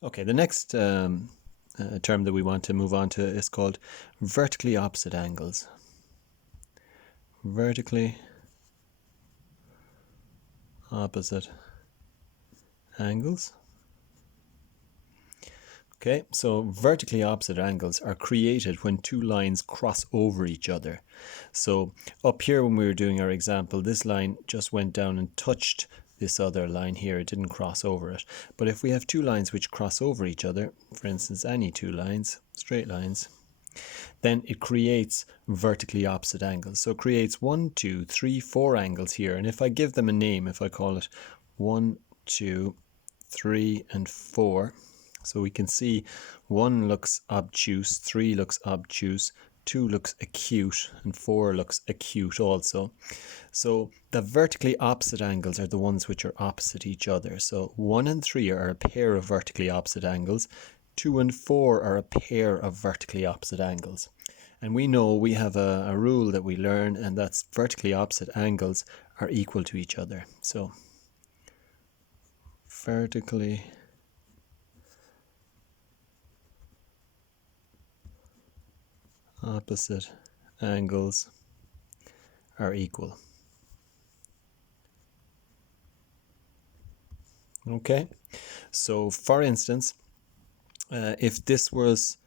Okay, the next term that we want to move on to is called vertically opposite angles. Vertically opposite angles. Okay, so vertically opposite angles are created when two lines cross over each other. So up here when we were doing our example, this line just went down and touched this other line here. It didn't cross over it. But if we have two lines which cross over each other, for instance, any two lines, straight lines, then it creates vertically opposite angles. So it creates 1, 2, 3, 4 angles here. And if I give them a name, if I call it 1, 2, 3, and 4, so we can see 1 looks obtuse, 3 looks obtuse, 2 looks acute, and 4 looks acute also. So the vertically opposite angles are the ones which are opposite each other. So 1 and 3 are a pair of vertically opposite angles. 2 and 4 are a pair of vertically opposite angles. And we know we have a rule that we learn, and that's vertically opposite angles are equal to each other. So vertically opposite angles are equal. Okay, so for instance, if this was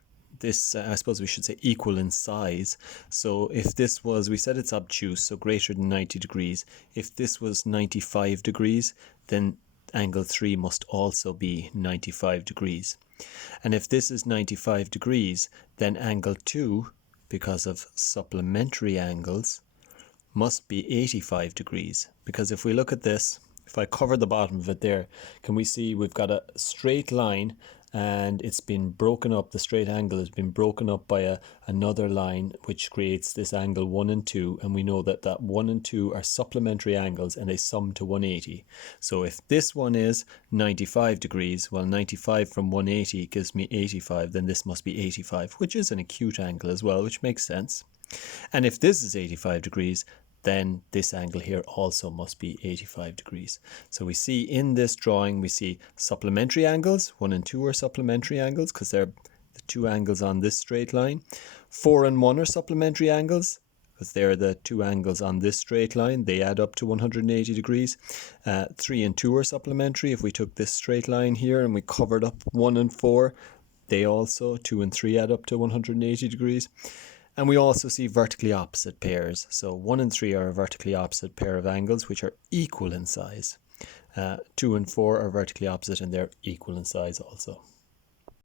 I suppose we should say equal in size. So if this was, we said it's obtuse, so greater than 90 degrees. If this was 95 degrees, then angle 3 must also be 95 degrees. And if this is 95 degrees, then angle 2, because of supplementary angles, must be 85 degrees. Because if we look at this, if I cover the bottom of it there, can we see we've got a straight line and it's been broken up, the straight angle has been broken up by another line which creates this angle 1 and 2, and we know that 1 and 2 are supplementary angles and they sum to 180. So if this one is 95 degrees, well 95 from 180 gives me 85, then this must be 85, which is an acute angle as well, which makes sense. And if this is 85 degrees, then this angle here also must be 85 degrees. So we see in this drawing, we see supplementary angles. 1 and 2 are supplementary angles because they're the two angles on this straight line. 4 and 1 are supplementary angles because they're the two angles on this straight line. They add up to 180 degrees. 3 and 2 are supplementary. If we took this straight line here and we covered up 1 and 4, they also, 2 and 3 add up to 180 degrees. And we also see vertically opposite pairs. So 1 and 3 are a vertically opposite pair of angles which are equal in size. 2 and 4 are vertically opposite and they're equal in size also.